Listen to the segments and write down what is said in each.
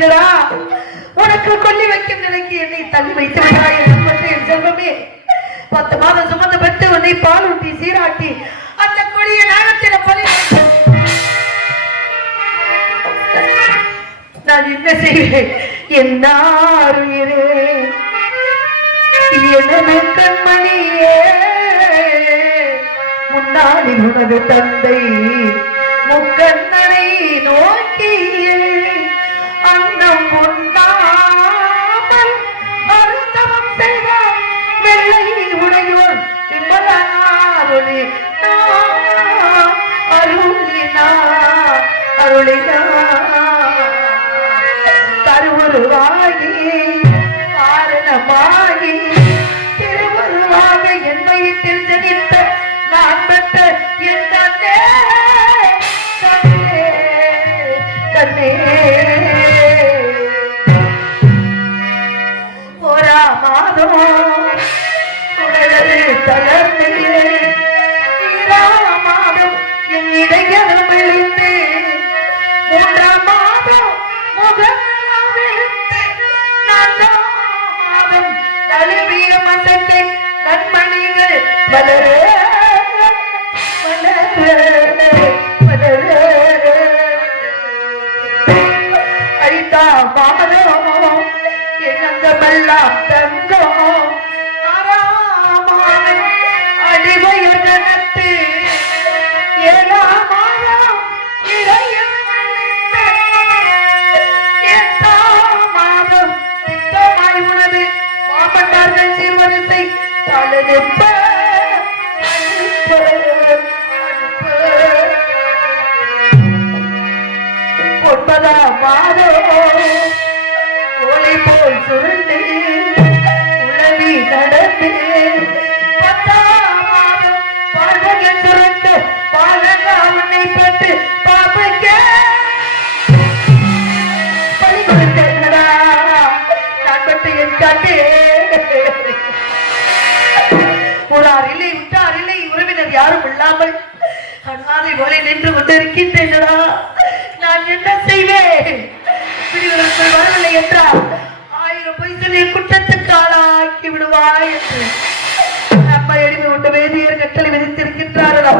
விட்டேனடா. உனக்கு கொல்லி வைக்கும் நிலைக்கு என்னை தள்ளி வைத்து விட்டாய் என் செல்வமே. 10 மாதம் சுமந்து பெற்று உன்னை பால் ஊட்டி சீராட்டி அந்த கொடிய நாகத்தின பலி நான் என்ன செய்வேன்? என்ன கண்மணியே, முன்னாடி உனது தந்தை முக்கண்ணனை நோக்கி அன்னம் உண்டாமல் அருந்தவம் செய்தார் வெள்ளை உடையோர் விமலாருளி அருளினா கருவுருவாகி காரணமாகி திருவுருவாக என் வயிற்றில் ஜனித்த நான் பெற்ற என் தன்னே கண்ணே கண்ணே போரா மாதம் உடலது தளர்ந்து மாதம் என் இடையதும் விழுந்து 3ஆம் மாதம் முகமெல்லாம் விழுந்து 4ஆம் மாதம் தழுவிய மசத்தை நன்மணிகள் மலர அரிதா மாதம் எங்கமெல்லாம் தங்கம் அடிவயனத்து 7ஆம் மாதம் இளையம் 8ஆம் மாதம் திட்டமாய் உணவு மாமன்னார்கள் சீர்வரிசை தளர்ப்ப 9ஆம் மாதம் ஓலை போல் சுருண்டு உளவி நடந்து 10ஆம் மாதம் பாடகன் சுரண்டு பாலகா உன்னை பெற்று பாப்பைக்க பணி கொடுத்தா நான் பட்டு என் காட்டே உறார் இல்லை விட்டார் இல்லை உறவினர் யாரும் இல்லாமல் அனாதை போல நின்று கொண்டிருக்கின்றேனடா. நான் என்ன செய்வேன்? பிரிவுகளுக்குள் வரவில்லை என்றால் 1000 பைசலை குற்றத்துக்கு ஆளாக்கி விடுவாய் என்று அம்மா எளிமை உண்டு வேதியர் கட்டளை விதித்திருக்கின்றாரா?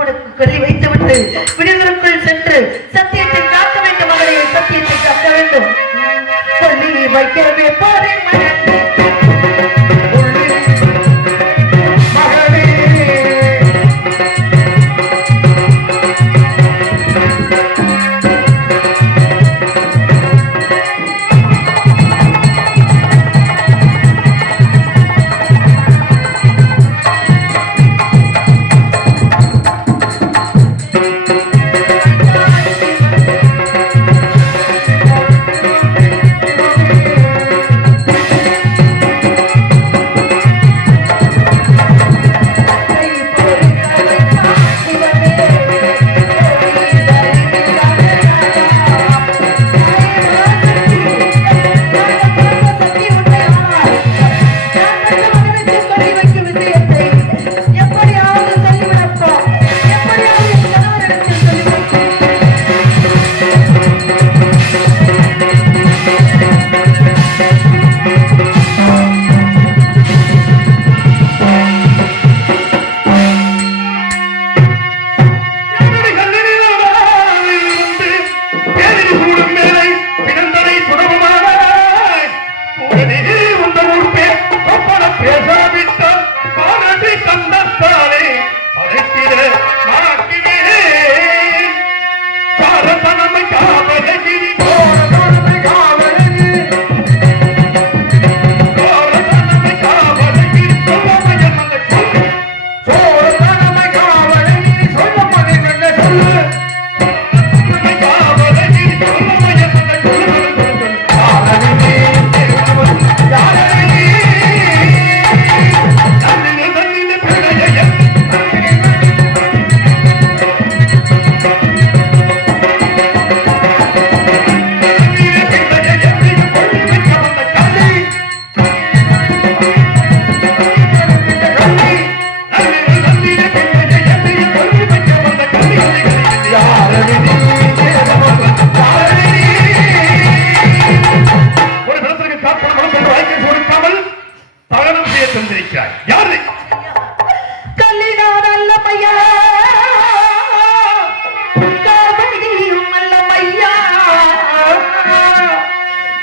உனக்கு கறி வைத்துவிட்டு விடுதலுக்குள் சென்று சத்தியத்தை காக்க வேண்டும். மகளை சத்தியத்தை காக்க வேண்டும். சொல்லி வைக்கவே போறேன்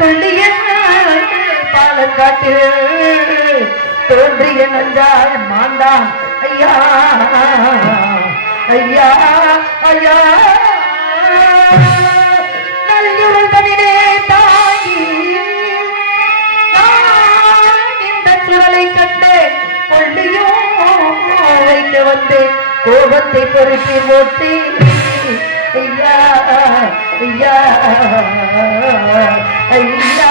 துள்ளிய பாலக்காட்டு தோன்றிய நஞ்சால் மாண்டான் ஐயா ஐயா ஐயா நல்லுடன் தனிலே தாங்கி இந்த சுடலை கண்டு கொள்ளியோ வைக்க வந்து கோபத்தை பொறுக்கி ஓட்டி ஐயா ஐயா ஐயா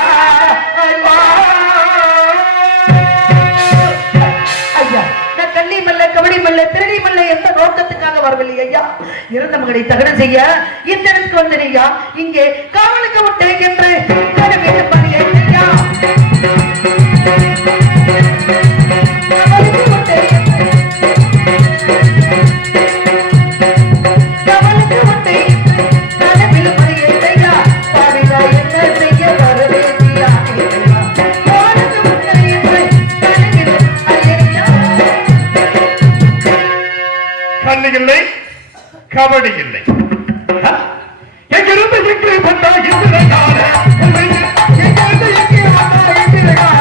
ஐயா நான் கள்ளி மல்ல கபடி மல்ல திருடி மல்ல எந்த நோக்கத்துக்காக வரவில்லை ஐயா இறந்த மகனை தகனம் செய்ய இந்த இடத்துக்கு வந்தேன் ஐயா இங்கே காவலுக்கு விட்டேன் என்று ஐயா இல்லை கபடி இல்லை எங்கிருந்து எங்கே வந்தா எங்கே கால எங்கிருந்து எங்கே வந்தா எங்கே கால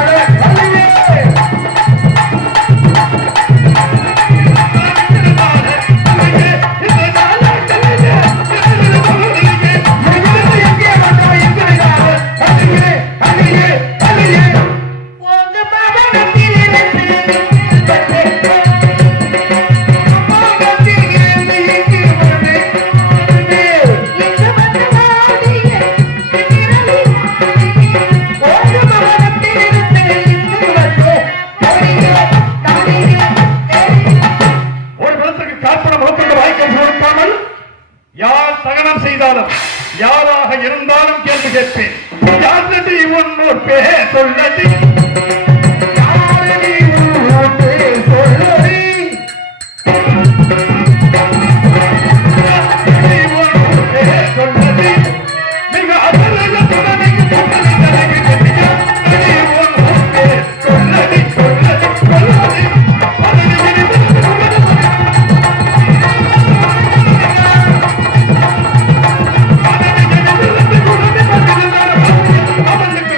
யாராக இருந்தாலும் கேள்வி கேட்பேன் யாரடி உன்னோர் பேர் சொல்லடி யாரடி உன்னோர் பேர் சொல்லடி சொல்லடி மிக அசலைய துணைக்கு சொல்லடி சொல்லடி சொல்லடி அவனுக்கு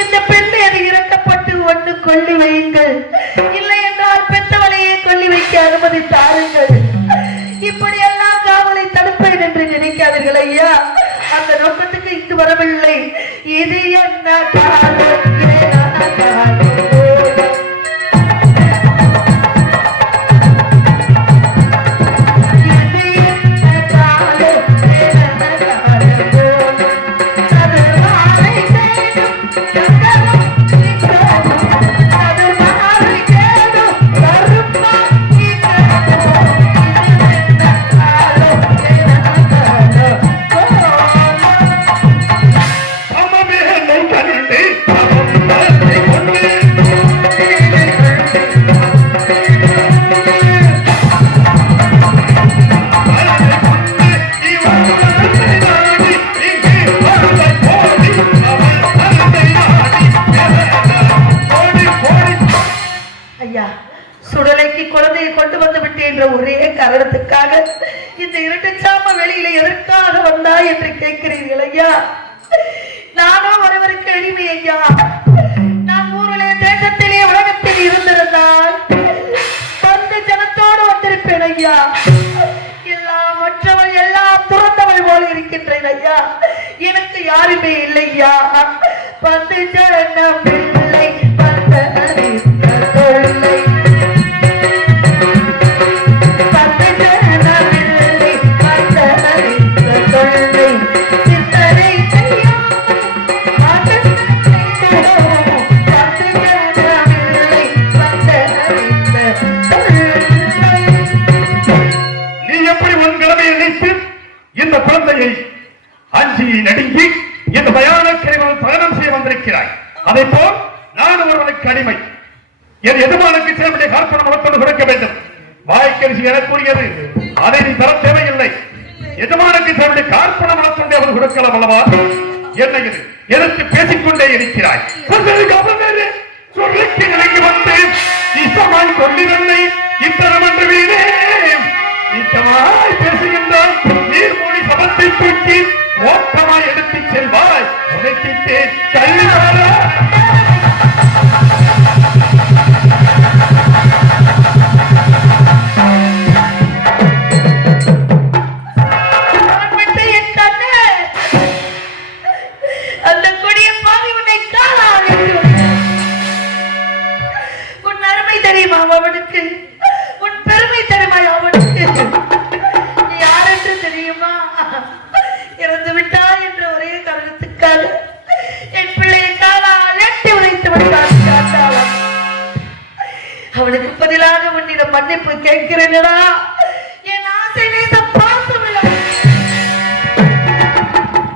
இந்த பெண்ணை அது இறக்கப்பட்டு ஒன்று கொல்லி வையுங்கள், இல்லை என்றால் பெற்றவளையே கொல்லி வைக்க அனுமதி தாருங்கள். இப்படியெல்லாம் காவலை தடுப்பேன் என்று நினைக்காதீர்கள் ஐயா. அந்த நோக்கத்துக்கு இங்கு வரவில்லை. இது என்ன காலம், ஏதான காலம். சுடலைக்கு குழந்தையை கொண்டு வந்து விட்டேன் என்ற ஒரே காரணத்துக்காக இந்த இரட்டுச்சாம வெளியில எதற்காக வந்தா என்று கேட்கிறீர்கள் ஐயா. நானும் ஒருவருக்கு எளிமை ஐயா. நான் ஊரிலே தேசத்திலே உலகத்தில் இருந்திருந்தால் பந்து ஜனத்தோடு வந்திருப்பேன் ஐயா. எல்லாம் மற்றவள் எல்லாம் துறந்தவள் போல இருக்கின்றேன் ஐயா. எனக்கு யாருமே இல்லை ஐயா. பந்து ஜனம் இல்லை, பந்தனை தொல்லை. இந்த குழந்தையை அஞ்சி நடுங்கி இந்த பயான கிரைவன் பயணம் செய்ய வந்திருக்கிறாய். அதை போல் நான் ஒருவனுக்கு அடிமை. என் எதிர்மானுக்கு சேவையை கார்பணம் மனத்தோடு கொடுக்க வேண்டும். வாய்க்கரிசி எனக்குரியது, அதை நீ தர தேவையில்லை. எதிர்மானுக்கு சேவையை கார்பணம் மனத்தோடு அவன் கொடுக்கலாம் அல்லவா? என்ன இது எதிர்த்து பேசிக்கொண்டே இருக்கிறாய்? சொல்லிக்கு நிலைக்கு வந்து இசமாய் கொள்ளிதல்லை இத்தனம் என்று வீணே நிச்சயமாய் பேசுகின்றான். நீர்மொழி சபத்தை தூக்கி ஓட்டமாய் எடுத்துச் செல்வாய். உனக்கிட்டே தள்ளி வர அந்த கொடிய பாவி உன்னை காணாமல் உன் அருமை தெரியுமா அவனுக்கு? உன் பெருமை தெரியுமா அவனுக்கு? யார் என்று தெரியுமா? இறந்து விட்டார் என்ற ஒரே காரணத்துக்காக என் பிள்ளையை காலால் எட்டி உதைத்து விட்டார். அவனுக்கு பதிலாக உன்னிடம் மன்னிப்பு கேட்கிறேனடா. என் ஆசை நேச பாசமில்லை.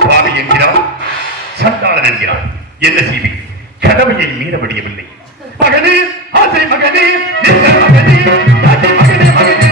பாவி என்கிறார், சண்டாளன் என்கிறார். என்ன செய்தி? கடமையை மீற முடியவில்லை. மகனே, ஆசை மகனே, மகனே, ஆசை மகனே, மகனே,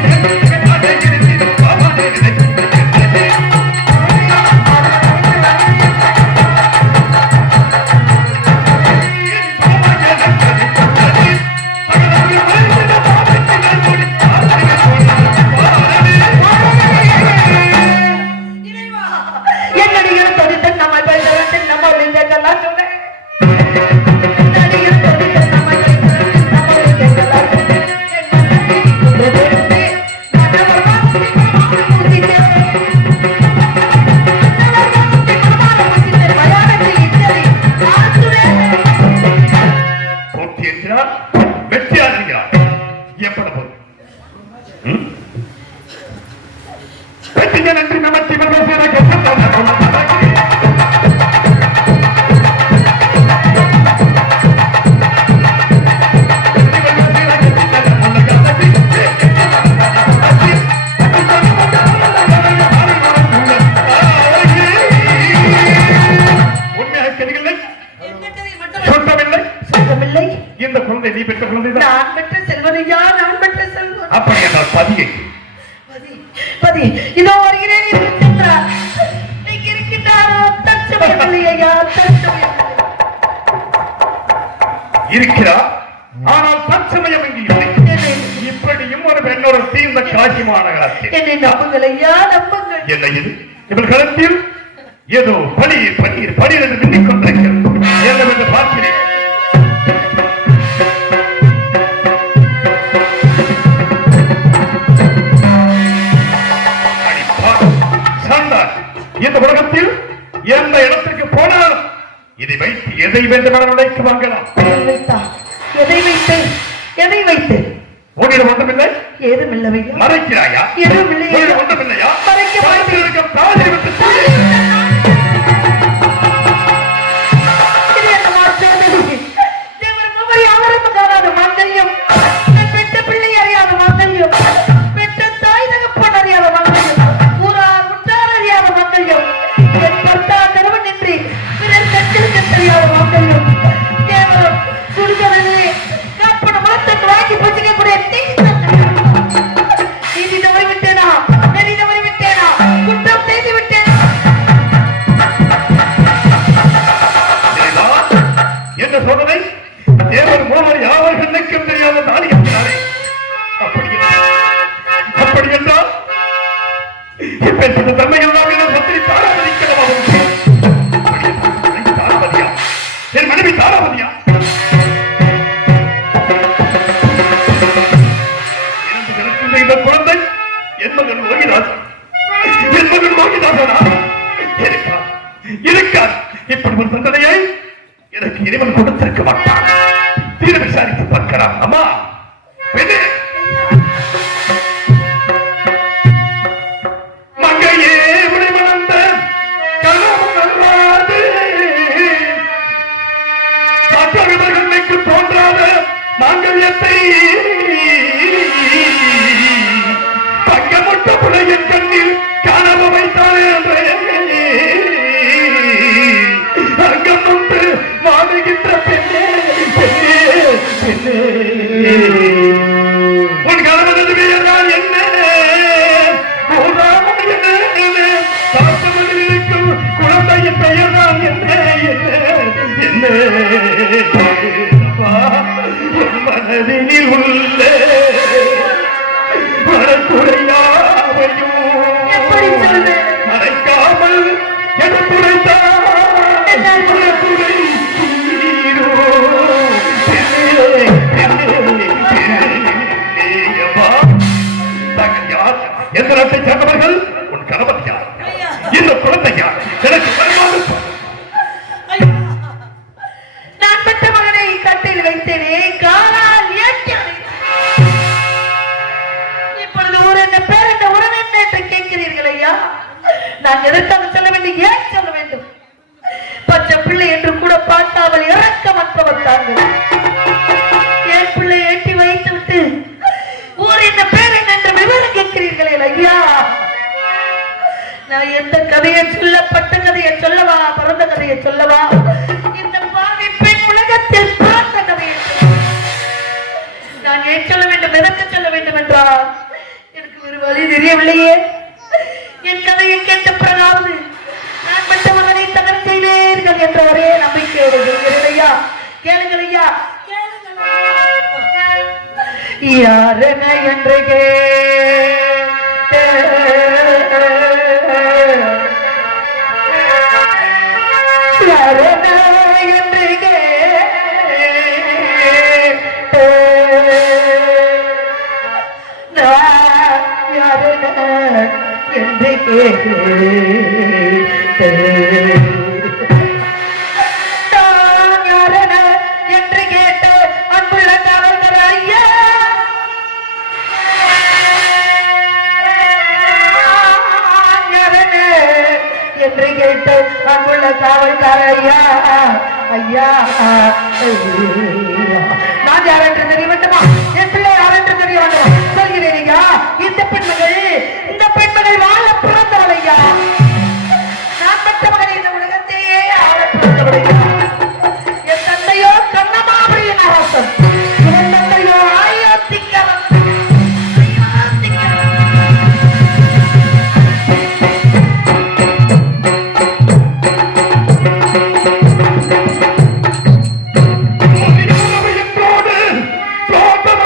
இருக்கிறார். ஆனால் தற்சமயம் இங்கு இல்லை. இப்படியும் ஒரு பெண்ணொரு தீர்ந்த காட்சி மாநகரத்தில் என்னை நம்புங்கள் ஐயா, நம்புங்கள். என்ன இது? இவள் களத்தில் ஏதோ பனீர் பனீர் பனீர் என்று மின்னிக் கொண்டிருக்கிறது. என்று பார்க்கிறேன். இந்த உலகத்தில் எந்த இடத்திற்கு போனாலும் இதை வைத்து எதை வேண்டுமானால் உடைக்கு வாங்கலாம். எதை வைத்து எதை வைத்து உன்னிடம் ஒன்றுமில்லை, ஏதுமில்லை. மறைக்கிறாயா? எதுவுமில்லையா? ஒன்றுமில்லையா? மறைக்க மாட்டேன். காதில் விட்டு சோதனை தேவர் மூவர் யாவர் கண்ணுக்கும் தெரியாத தானியத்தினாலே அப்படி என்றால் இப்பேற்பட்ட தன்மைகள் நாம் என்ன சத்திரி தாராபதிக்கிறவா என் மனைவி தாராபதியா இந்த குழந்தை என் மகன் லோகிதாசன் இருக்கார் இப்படி ஒரு தண்டனையை எனக்கு இறைவன் கொடுத்திருக்க மாட்டான். தீர விசாரித்து பார்க்கிறான். அம்மா பெண்ணே, மங்கையே விளைவளர்ந்த கலவராது மற்றவர்களுக்கு தோன்றாத மாங்கல்யத்தை தங்கமுட்ட புலையின் கண்ணில் காணவ வைத்தானே என்றே அங்கமுண்டு வாடுகின்ற பெண்ணே பெண்ணே பெண்ணே உன் கணவனது பெயர்தான் என்ன சாத்தமதில் இருக்கும் குழந்தையின் பெயர்தான் என்ன என்ன என் மனதினில் உள்ள மனக்குறையாவையும் மறைக்காமல் எனக்குறைத்தான் எந்த நாட்டை சேர்ந்தவர்கள்? உன் கணவன் யார்? இந்த குழந்தை யார்? எனக்கு நான் பெற்ற மகனை கட்டில் வைத்தேனே, காலால் ஏற்றி இப்பொழுது ஒரு என்ன பேர் என்ன உறவு என்ன என்று கேட்கிறீர்கள் ஐயா. நான் எதற்காக சொல்ல வேண்டும், ஏன் சொல்ல வேண்டும்? பச்சை பிள்ளை என்று கூட பார்க்காமல் இறக்கமற்றவர் தாங்கள். என் பிள்ளை ஏற்றி வைத்து விட்டு ஊர் என்ன பேர் என்ன என்று விவரம் கேட்கிறீர்களே ஐயா. நான் எந்த கதையை சொல்லப்பட்ட கதையை சொல்லவா, பிறந்த கதையை சொல்லவா, இந்த பாவி பெண் உலகத்தில் பிறந்த கதையை நான் ஏன் சொல்ல வேண்டும், எதற்கு சொல்ல வேண்டும் என்றால் எனக்கு ஒரு வழி தெரியவில்லையே. என் கதையை கேட்ட பிறகாவது நான் பெற்ற மகனை தகர் செய்தேர்கள் என்ற ஒரே நம்பிக்கையோடு ஐயா. கேளுங்கள் ஐயா, யாரென என்று என்று கேட்டு அன்புள்ள காவல்துறை ஐயா என்று கேட்டு அங்குள்ள காவல்கார ஐயா ஐயா நான் யார் என்று தெரிய வேண்டுமா, என் பிள்ளை யார் என்று தெரிய வேண்டுமா? சொல்கிறேன் ஐயா, இந்த பெண்மகள் வாழ பிறந்தவள் ஐயா. நான் பெற்ற மகனை இந்த உலகத்தையே ஆள பிறந்தவள் ஐயா. என் தந்தையோ கண்ணமாபுரியின் அரசன், என் தந்தையோ ஆயோத்திக்கவன். என்னோடு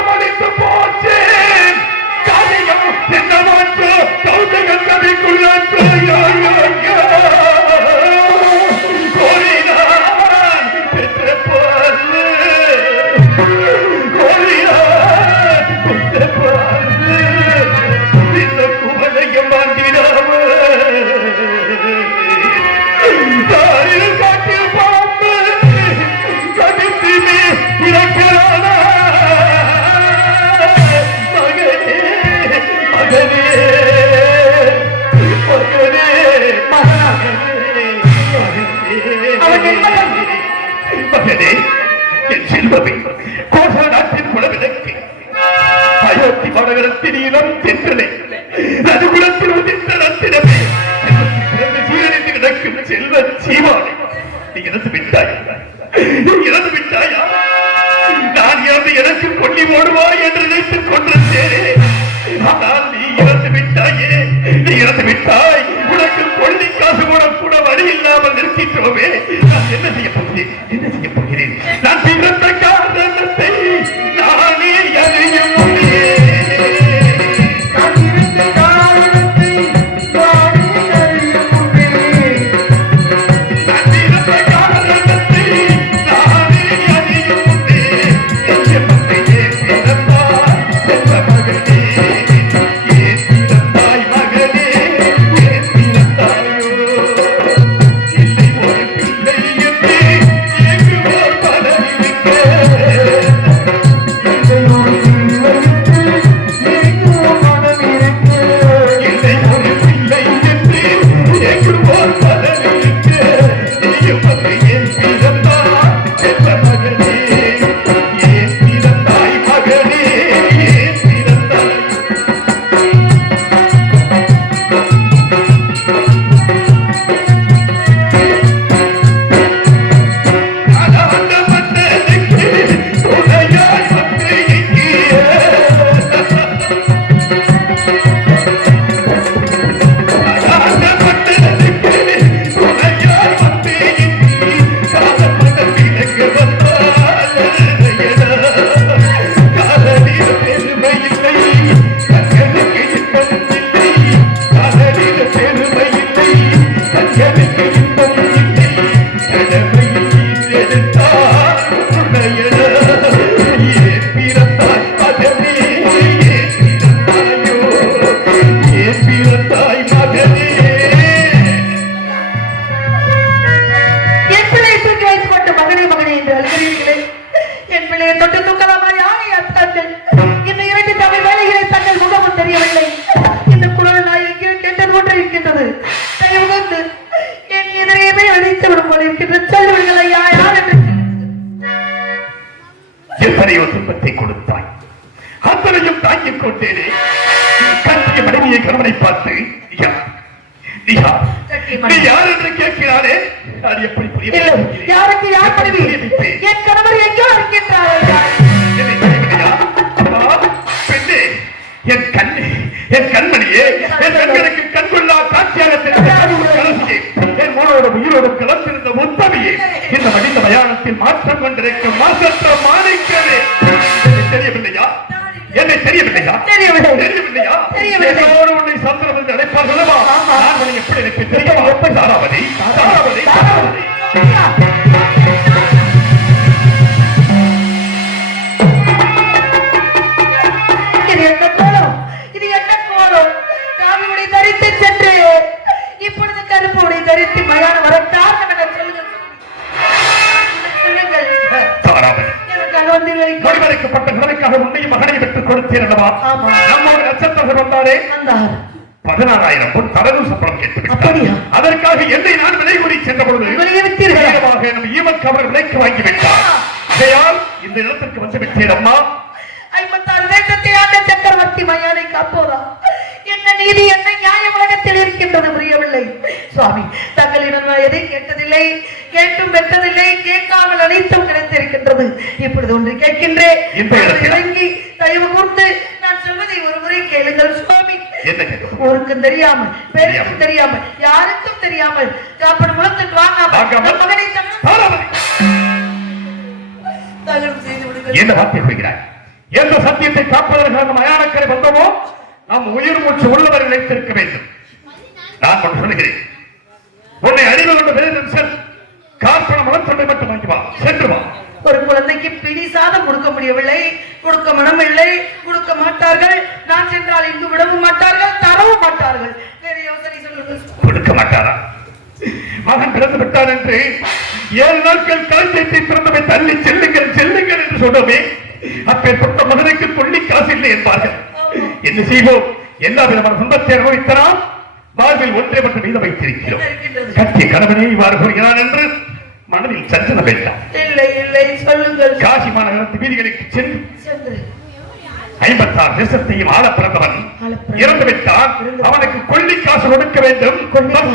என் செல்வமே கோசல நாட்டின் குலவிளக்கு அயோத்தி மாநகரத்தின் இளம் தென்றலை நடுகுலத்தில் உதித்த நத்தினமே சீரழிந்து கிடக்கும் செல்வ சீவானை நீ இறந்து விட்டாயா நான் இறந்து எனக்கு கொல்லி போடுவாய் என்று நினைத்துக் கொண்டிருந்தேனே ஆனால் நீ இறந்து விட்டாய் உனக்கு கொள்ளி காசு கூட வழி இல்லாமல் நிற்கின்றோமே நான் என்ன செய்ய போகிறேன் நான் பிறந்த காரணத்தை நானே அறியும் எத்தனையோ துன்பத்தை கொடுத்தாய் அத்தனையும் தாங்கிக் கொண்டேனே கட்டிய மனைவியை கணவனை பார்த்து நீ யார் என்று கேட்கிறாரே அது எப்படி புரிய யாருக்கு யார் மனைவி என் கணவர் எங்கோ இருக்கின்றார் பெண்ணே என் கண்மணியே என் கண்களுக்கு கண்கொள்ளா காட்சியாக தெரிந்த என் மனோட உயிரோடு கலந்திருந்த உத்தமியே இந்த மனித மயானத்தில் மாற்றம் கொண்டிருக்கும் மாசற்ற மாணிக்கவே தெரியவில்லையா என்னை தெரியவில்லையா உன்னை சந்திரம் என்று அழைப்பார்கள் எப்படி எனக்கு தெரியுமா எப்படி தாராவதி இது என்ன கோலம் காவி உடை தரித்து சென்று இப்பொழுது கருப்பு உடை தரித்து மயான வர காரணம் என சொல்லுங்கள் ஒருவருக்கப்பட்ட நிலைக்காக உன்னையும் மகனை பெற்றுக் கொடுத்தேன் அல்லவா நம்மோடு நட்சத்திரம் வந்தாலே 16,000 பொன் தரவு சம்பளம் கேட்டு அதற்காக என்னை நான் விலை கூறி சென்ற பொழுது நம் ஈமக்கு அவர் விலைக்கு வாங்கிவிட்டார் இந்த இடத்திற்கு வந்து விட்டேன் அம்மா 56 தேசத்தை ஆண்ட சக்கரவர்த்தி மயானை காப்போதா என்ன நீதி என்ன நியாய உலகத்தில் இருக்கின்றது புரியவில்லை சுவாமி தங்களிடம் எதை கேட்டதில்லை கேட்டும் பெற்றதில்லை கேட்காமல் அனைத்தும் கிடைத்திருக்கின்றது இப்பொழுது ஒன்று கேட்கின்றேன் இறங்கி தயவு கூர்ந்து நான் சொல்வதை ஒரு முறை கேளுங்கள் சுவாமி ஊருக்கும் தெரியாமல் பேருக்கும் தெரியாமல் யாருக்கும் தெரியாமல் சாப்பாடு முழத்துக்கு வாங்காமல் மகனை தகனம் செய்து விடுங்கள் என்ன வார்த்தை கூறுகிறாய் எந்த சத்தியத்தை காப்பதற்காக மயானக்கரை வந்தோமோ நாம் உயிர் மூச்சு உள்ளவரை நினைத்திருக்க வேண்டும் நான் ஒன்று சொல்கிறேன் உன்னை அறிவு கொண்ட வேதம் செல் கார்பணம் மனத்தொண்டை மட்டும் வாங்கி வா சென்று வா ஒரு குழந்தைக்கு பிடி சாதம் கொடுக்க முடியவில்லை கொடுக்க மனம் இல்லை கொடுக்க மாட்டார்கள் நான் சென்றால் இங்கு விடவும் மாட்டார்கள் தரவும் மாட்டார்கள் வேறு யோசனை சொல்லுங்கள் கொடுக்க மாட்டாரா மகன் பிறந்து விட்டார் என்று 7 நாட்கள் கலஞ்சத்தை பிறந்தவை தள்ளி செல்லுங்கள் என்று சொன்னோமே அப்பேற்பட்ட மகனுக்கு கொள்ளி காசு இல்லை என்பார்கள் என்ன செய்வோம் எல்லா விதமான சொந்தத்தை அனுபவித்தனால் வாழ்வில் ஒன்றை மட்டும் மீத வைத்திருக்கிறோம் கட்டிய கணவனே இவ்வாறு கூறுகிறான் என்று மனதில் சஞ்சல வேண்டாம். இல்லை இல்லை, சொல்லுங்கள். காசி மாநகரத்து வீதிகளுக்கு சென்று சென்று 56 தேசத்தையும் ஆள பிறந்தவன் இறந்து விட்டான். அவனுக்கு கொள்ளி காசு கொடுக்க வேண்டும்.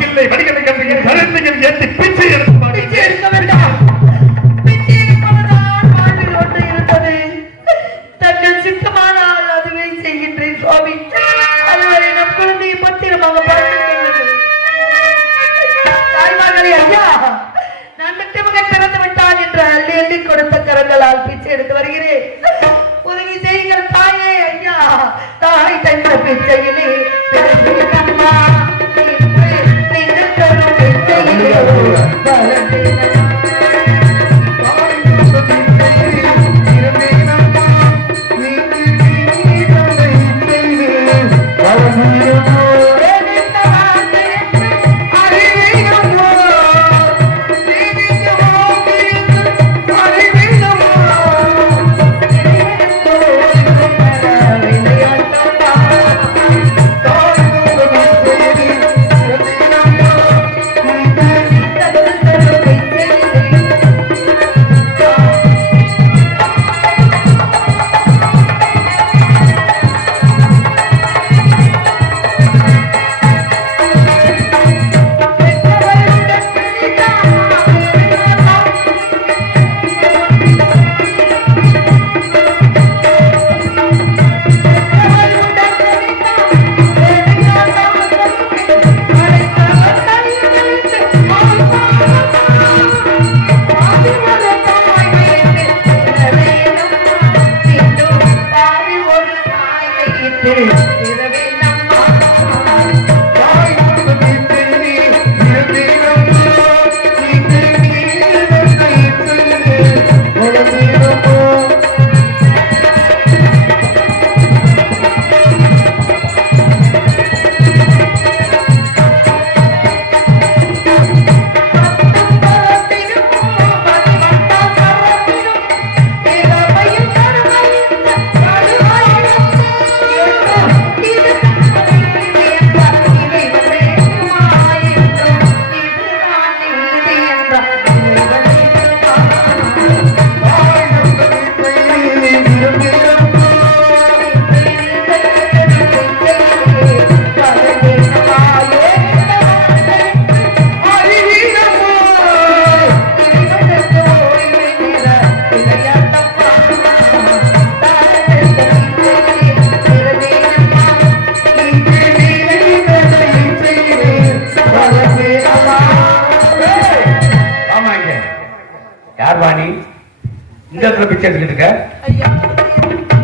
இல்லை வடிகளை கண்டு கழுத்தையில் ஏற்றி பிச்சை எடுக்க வேண்டாம். பிச்சை எடுப்பதுதான் வாழ்வில் ஒன்று இருந்தது. தங்கள் சித்தமானால் அதுவே செய்கின்றேன் சுவாமி. அதுவரை நம் குழந்தையை பத்திரமாக பார்த்துக்கொள்ளுங்கள். தாய்மார்களே, ஐயா, நான் விட்டு மகன் பிறந்து விட்டான் என்று அள்ளி அள்ளி கொடுத்த கரங்களால் பிச்சை எடுத்து வருகிறேன். உதவி செய்யுங்கள் தாயே. ஐயா, தாய் தந்த பிச்சையிலே அம்மா நீங்கள் தரும் பிச்சையிலே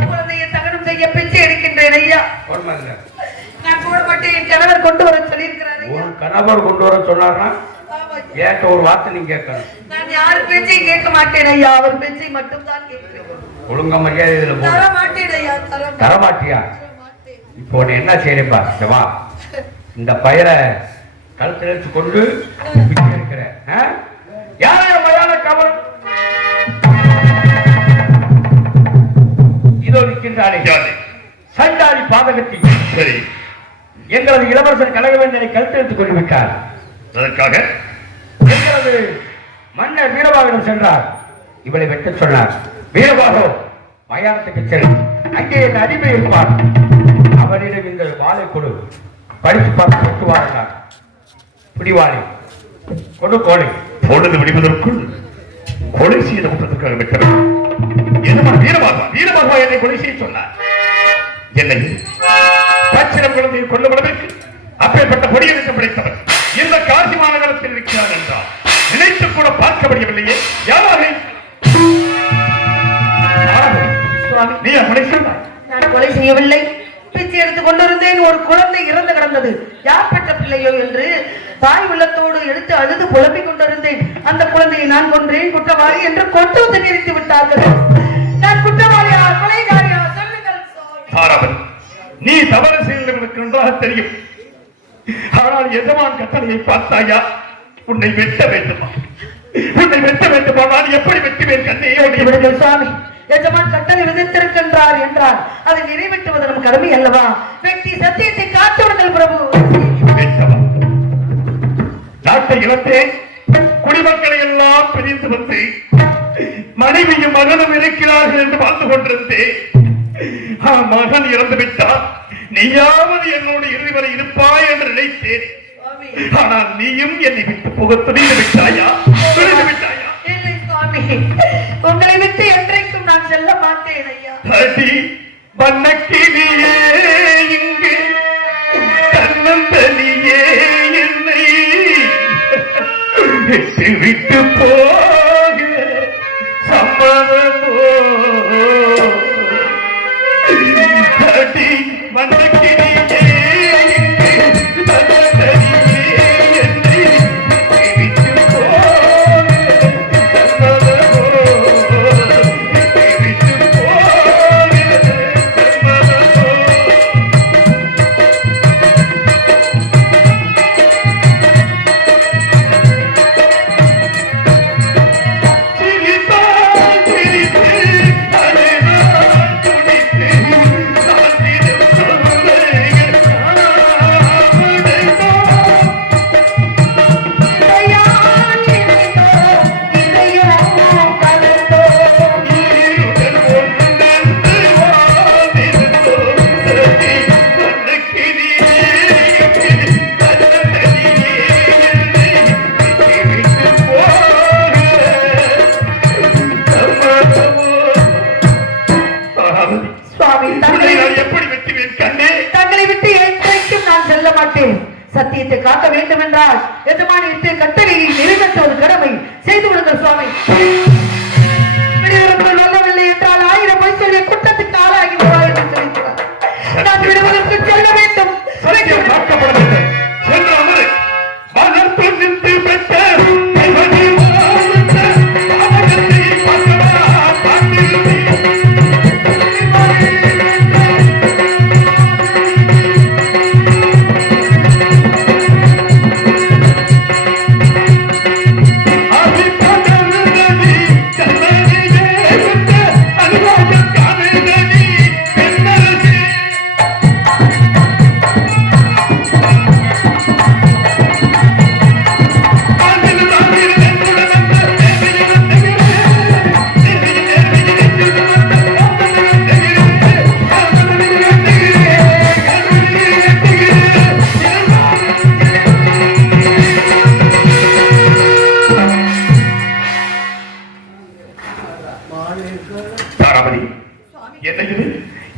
குழந்தையை தகனம் செய்ய பிச்சை எடுக்கின்றேன் ஐயா. நான் போட மாட்டேன், என் கணவர் கொண்டு வர சொல்லியிருக்கிறார். கணவர் கொண்டு வர சொன்னார்னா ஏற்ற ஒரு வார்த்தை நீங்க கேட்கணும். நான் யார் பேச்சையும் கேட்க மாட்டேன் ஐயா, அவர் பேச்சை மட்டும் தான் கேட்கிறேன். ஒழுங்க மரியாதை இதுல தர மாட்டேன் ஐயா. தரமாட்டியா? இப்போ நீ என்ன செய்யறேன்பா, இந்த பயிரை கழுத்துல வச்சு கொண்டு இருக்கிற யாரைய மயான கவல் இதோ நிற்கின்றானே சண்டாளி பாதகத்தி. சரி, எங்களது இளவரசர் கனகவேந்தனை கழுத்தெடுத்துக் கொண்டு விட்டார். அதற்காக எங்களது மன்னர் வீரபாகனிடம் சென்றார். இவளை வெட்ட சொன்னார். வீரபாகோ மயானத்துக்கு செல், அங்கே என் அடிமை இருப்பார், அவனிடம் இந்த வாளை கொடு, படித்து பார்த்து கொண்டு வாழ்ந்தார். பிடிவாளி கொடு கோழை. பொழுது விடுவதற்குள் கொலை செய்த குற்றத்துக்காக விட்டவர் என்னமா வீரபாகவா என்னை கொலை செய்ய சொன்னார். என்னை பச்சிடம் குழந்தையை கொல்லப்படவில்லை. அப்பேற்பட்ட பொடியெடுத்து பிடித்தவர் இந்த காசி மாநகரத்தில் இருக்கிறார் என்றால் நினைத்து கூட பார்க்க முடியவில்லையே. யாராக நீ கொலை சொன்னாய்? நான் கொலை செய்யவில்லை, பிச்சை எடுத்துக் கொண்டிருந்தேன். ஒரு குழந்தை இறந்து கிடந்தது, யார் பெற்ற பிள்ளையோ என்று தாய் உள்ளத்தோடு எடுத்து அழுது புலம்பிக் கொண்டிருந்தேன். அந்த குழந்தையை நான் கொன்றேன், குற்றவாளி என்று கொண்டு வந்து நிறுத்தி விட்டார்கள். நான் குற்றவாளியா கொலைகாரியா சொல்லுங்கள். நீ தவறு செய்தவர்களுக்கு நன்றாக தெரியும். ஆனால் எஜமான் கட்டளையை பார்த்தாயா? உன்னை வெட்ட வேண்டுமா? உன்னை வெட்ட வேண்டுமா? நான் எப்படி வெட்டுவேன்? கண்ணையே சுவாமி, எஜமான் கட்டளை விதித்திருக்கின்றார் என்றால் அதை நிறைவேற்றுவது நம் கடமை அல்லவா? வெட்டி சத்தியத்தை காத்துவிடுங்கள் பிரபு. நாட்டை இழந்தேன், குடிமக்களை எல்லாம் பிரிந்து வந்து மனைவியும் மகனும் இருக்கிறார்கள் என்று பார்த்து கொண்டிருந்தேன். மகன் இறந்து விட்டார், நீயாவது என்னோட இறுதி வரை இருப்பாய் என்று நினைத்தேன். ஆனால் நீயும் என்னை விட்டு போக துணிந்து விட்டாயா? துணிந்து விட்டாயா? இல்லை சுவாமி, உங்களை விட்டு என்றைக்கும் நான் செல்ல மாட்டேன் ஐயா. அடி வண்ணக்கிளியே இங்கு தன்னந்தனியே என்னை விட்டு விட்டு போக சம்மதமோ? அடி வண்ணக்கிளியே இங்கு தன்னந்தனியே என்னை விட்டு போக சம்மதமோ? விட்டு போக சம்மதமோ? சிரித்தான் சிரித்து அழுதான் துடித்து சாத்திரம் சொல்லுங்கள் இதையா நினைத்தோ, இதையோ கலந்தோ, நீருடன் ஒன்று வாழ்ந்திருந்தோ தனி வண்ணக்கிளியே தன்னந்தனியே என்னை விட்டு போக சம்மதமோ? பார்வதி, சுவாமி உன்னை தங்களை நான் எப்படி வெட்டுவேன் கண்ணே? தங்களை விட்டு என்றைக்கும் நான் செல்ல மாட்டேன். சத்தியத்தை காக்க வேண்டும் என்றால் எஜமானியத்தை கட்டளையை நிறைவேற்ற ஒரு கடமை செய்து விடுங்கள் சுவாமி. விடுவதற்கு சொல்லவில்லை என்றால் 1000 பொய் சொல்லிய குற்றத்துக்கு ஆளாகி விடுவாய் என்று சொல்லிவிட்டார். நான் விடுவதற்கு செல்ல வேண்டும். சத்தியம் காக்கப்பட வேண்டும். சென்ற அமரு மனத்து நின்று பெற்ற தேவனே வாழ்ந்த பாவகத்தை பார்க்கவா பார்த்திருந்தேன். அபிப்பகர்ந்ததி கண்ணனையே விட்ட அனுபவம் காணுதடி பெண்ணரசே. தாராபதி, என்ன இது?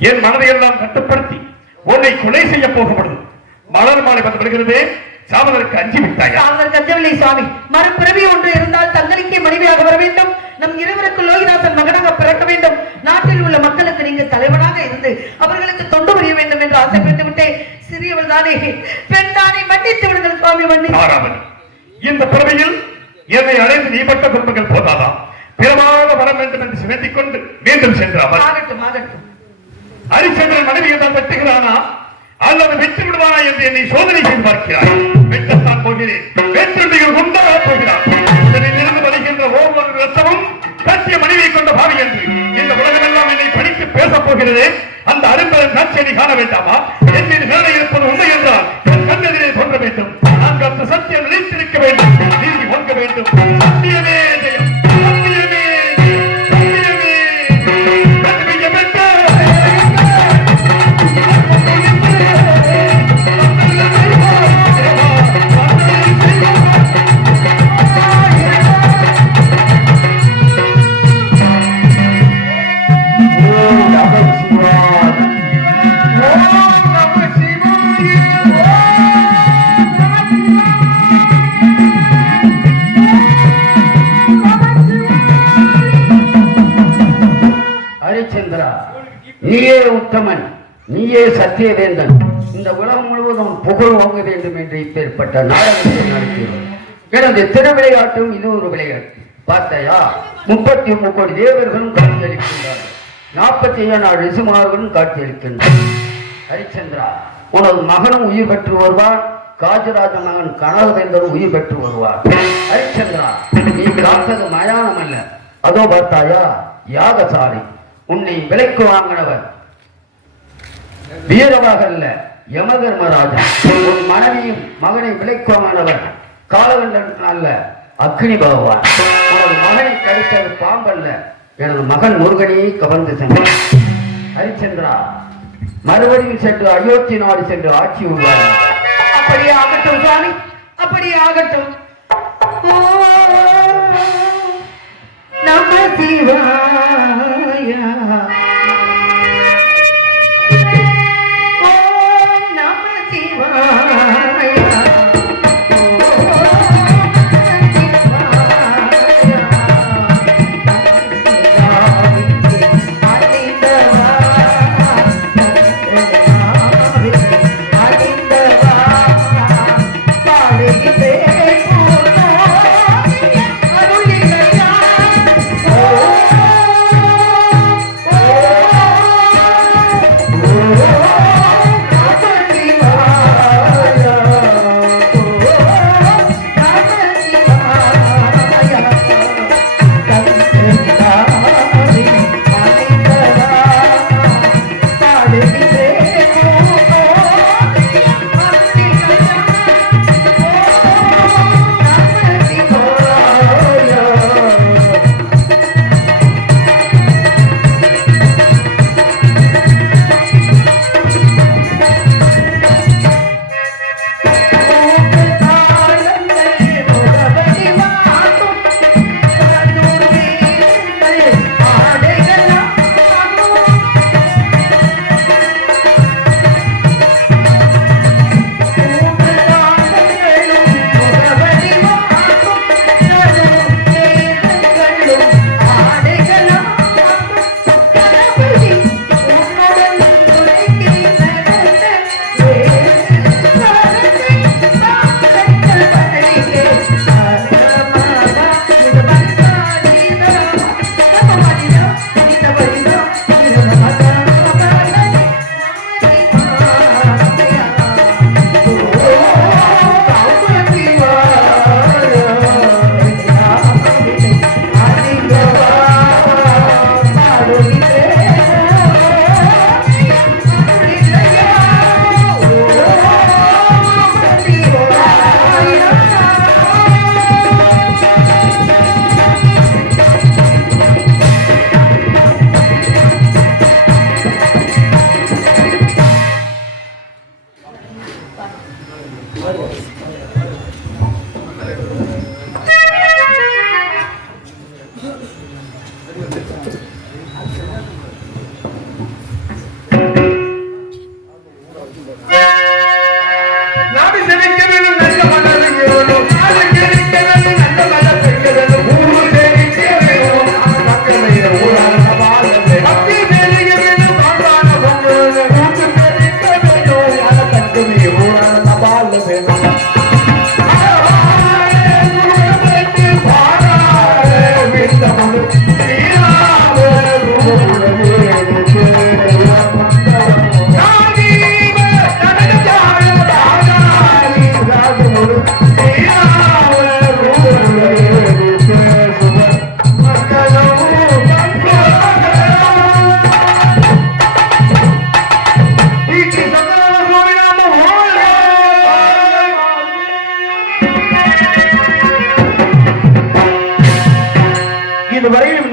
என் மனதை எல்லாம் கட்டுப்படுத்தி உன்னை கொலை செய்ய போகப்படும் மலர் மாலை வந்து விடுகிறதே, சாவதற்கு அஞ்சி விட்டாயா? தாங்கள் கஞ்சவில்லை சுவாமி. மறுபிறவி ஒன்று இருந்தால் தங்களுக்கே மனைவியாக வர வேண்டும். நம் இருவருக்கு லோகிதாசன் மகனாக பிறக்க வேண்டும். நாட்டில் உள்ள மக்களுக்கு நீங்க தலைவனாக இருந்து அவர்களுக்கு தொண்டு புரிய வேண்டும் என்று ஆசைப்பட்டு விட்டேன். சிறியவள் தானே, பெண் தானே, மன்னித்து விடுங்கள் சுவாமி, மன்னித்து. தாராபதி, இந்த பிறவியில் என்னை அடைந்து நீ பட்ட துன்பங்கள் போதாதான், பிறவாத வர வேண்டும் என்று சிந்தித்துக் கொண்டு மீண்டும் சென்று அவர் ஆகட்டும் ஆகட்டும். ஹரிச்சந்திரன் மனைவியை தான் வெட்டுகிறானா அல்லது வெற்றி விடுவானா என்று என்னை சோதனை செய்து பார்க்கிறாய். வெட்டத்தான் போகிறேன், வெற்றிகள் உண்டாக போகிறார். இருந்து வருகின்ற ஒவ்வொரு ரத்தமும் கட்டிய மனைவியை கொண்ட பாவி என்று இந்த உலகமெல்லாம் என்னை படித்து பேசப் போகிறது. அந்த அரும்பெரும் காட்சியை காண வேண்டாமா? என் மீது வேலை இருப்பது உண்மை என்றால் என் கண்ணெதிரே தோன்ற வேண்டும். நான் கற்ற சத்தியம் நிலைத்திருக்க வேண்டும், நீதி ஒங்க வேண்டும். சத்தியமே ஜெயம், சத்தியமே ஜெயம், சத்தியமே நன்மையை பெற்ற ஹரிச்சந்திரா, நீயே உத்தமன், நீயே சத்தியவேந்தன், இந்த உலகம் முழுவதும் புகழ் வாங்க வேண்டும் என்று இப்பேற்பட்ட நாடகத்தை நடத்தினோம். எனது திருவிளையாட்டும் இது ஒரு விளையாட்டு. பார்த்தையா, 33 கோடி தேவர்களும் காட்சியளிக்கின்றார்கள், 47 ரிஷிமார்களும் காட்சியளிக்கின்றனர். ஹரிச்சந்திரா, உனது மகனும் உயிர் பெற்று வருவார், காஜராஜ மகன் கனகவேந்தரும் உயிர் பெற்று வருவார். ஹரிச்சந்திரா, நீ காத்தது மயானம் அல்ல, அதோ பார்த்தாயா யாகசாலை. உன்னை விலைக்கு வாங்கினவர் வீரவாக அல்ல, யமதர்மராஜா. உன் மனைவியும் மகனை விலைக்கு வாங்கினவர் காலகண்டன் அல்ல, அக்னி பகவான் உனது மகனை கடித்தது பாம்பல்ல, எனது மகன் முருகனை கவர்ந்து சென்றான். ஹரிச்சந்திரா, மறுபடியும் சென்று அயோத்தி நாடு சென்று ஆட்சி உள்ளார். அப்படியே ஆகட்டும் சுவாமி, அப்படியே ஆகட்டும். நம சிவாய, ஓம் நம சிவாய,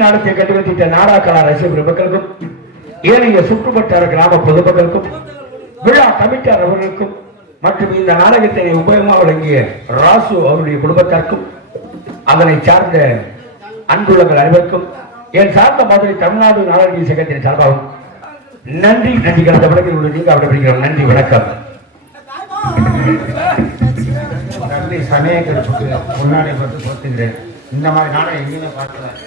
நாடத்தை கட்டுவத்திட்ட நாடாக்கலா ரசிக மக்களுக்கும் ஏனைய சுற்றுவட்டார கிராம பொதுமக்களுக்கும் விழா கமிட்டார் அவர்களுக்கும் மற்றும் இந்த நாடகத்தை உபயோகமாக வழங்கிய ராசு அவருடைய குடும்பத்தாருக்கும் அதனை சார்ந்த அன்புள்ளங்கள் அனைவருக்கும் என் சார்ந்த மாதிரி தமிழ்நாடு நாடக சங்கத்தின் சார்பாகவும் நன்றி நன்றி கலந்த வழக்கில் உள்ள நீங்க அப்படி படிக்கிறோம். நன்றி, வணக்கம். சமயங்களுக்கு முன்னாடி பார்த்து பார்த்துக்கிறேன். இந்த மாதிரி நாடகம் எங்கேயுமே பார்க்கல.